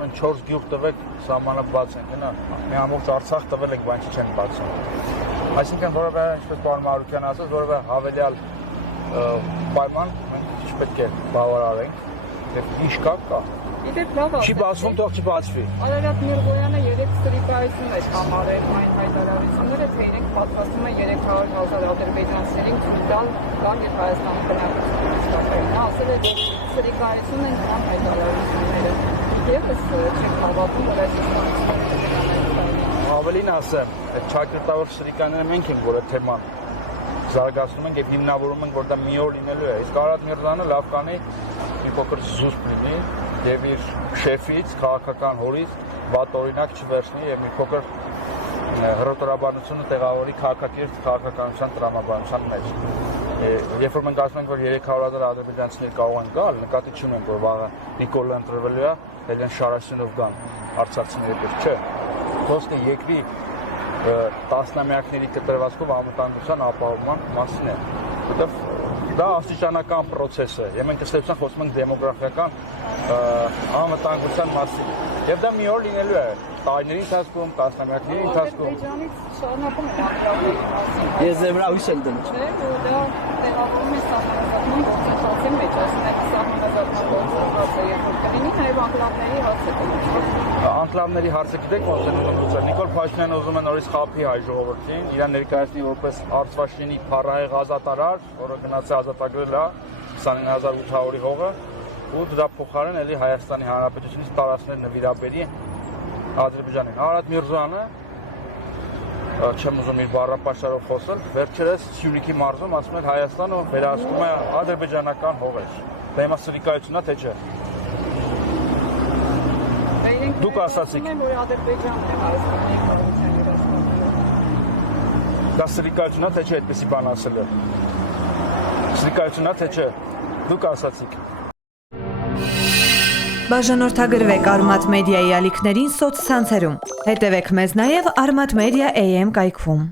Մենք 4 գյուղ տվեք, սահմանը բաց ենք, հնա։ Մի ամբողջ Արցախ տվել ենք, բան չեն բացում։ Այսինքն որևէ, ինչպես պարոն Մարուկյանը ասաց, որևէ հավելյալ պայման մենք չպետք է բավարարենք, եւ ինչ կա։ Չի բացվում, թող չբացվի։ Արարատ Միրզոյանը երեք սրիկայություն էր համարել այն հայտարարությունները, թե իրենք պատրաստում են 300,000 ադրբեջանցիներին թույլ տալ գալ եւ Հայաստանի բնակչությունից կապել։ Նա ասել է, որ սրիկայություն են կամ հայտարարությունները։ Եվս չեք հավատում, որ այս իշխանությունները Ավելին ասեմ, այդ ճակերտավոր սրիկաները մենք ենք, որ այդ թեման զարգացնում ենք եւ հիմնավորում ենք, որ դա մի օր լինելու է։ Իսկ Արարատ Միրզոյանը լավ կանի մի փոքր զուսպ լինի եւ իր շեֆից, քաղաքական հորից վատ օրինակ չվերցնի եւ մի փոքր հռետորաբանությունը տեղավորի քաղաքականության տրամաբանության մեջ։ Երբ որ մենք ասում ենք, որ 300,000 ադրբեջանցիներ կարող են գալ, նկատի չունենք, որ վաղը Նիկոլը ընտրվելու է, Հելեն Շարասյունով գան արցախցիների պես, չէ։ Խոսքը երկրի տասնամյակների կտրվածքով անվտանգության ապահովման մասին է։ Որտեվ դա աստիճանական process է, եւ մենք ըստ խոսում ենք դեմոգրաֆիական անվտանգության մասին։ Եվ դա մի օր լինելու է տարիների ընթացքում, տասնամյակների ընթացքում։ Ադրբեջանից շարունակում են անդրադառնալ մասին։ Ես դրա հույս եմ դնում։ Չէ, որ դա տեղավորում է սահմանազատման գործընթացի մեջ, ասում եք սահմանազատման գործընթացը, երբ որ կլինի, նաև անկլավների հարցը կլինի։ Անկլավների հարցը գիտեք ոնց են ուզում լուծել։ Նիկոլ Փաշինյանը ուզում է նորից խաբի հայ ժողովրդին, իրան ներկայացնի որպես Արցախի փառահեղ ազատարար, որը գնաց ազատագրել է 29800-ի հողը, ու դրա փոխարեն էլի Հայաստանի Հանրապետությունից տարածքներ նվիրաբերի Ադրբեջանին։ Արարատ Միրզոյանը չեմ ուզում իր բառապաշարով խոսել, վերջերս Սյունիքի մարզում ասում էր Հայաստանը վերահսկում է ադրբեջանական հողեր։ Դա հիմա սրիկայությունն է, թե չէ։ Դուք ասացիք, որ Ադրբեջանն է Հայաստանի կառավարության երաշխավորել։ դա սրիկայությունն է, թե չէ, այդպեսի բան ասելը։ Սրիկայությունն է, թե չէ։ Դուք ասացիք։ Բաժանորդագրվեք Արմատ մեդիայի ալիքներին սոցցանցերում։ Հետևեք մեզ նաև Արմատ մեդիա AM կայքում։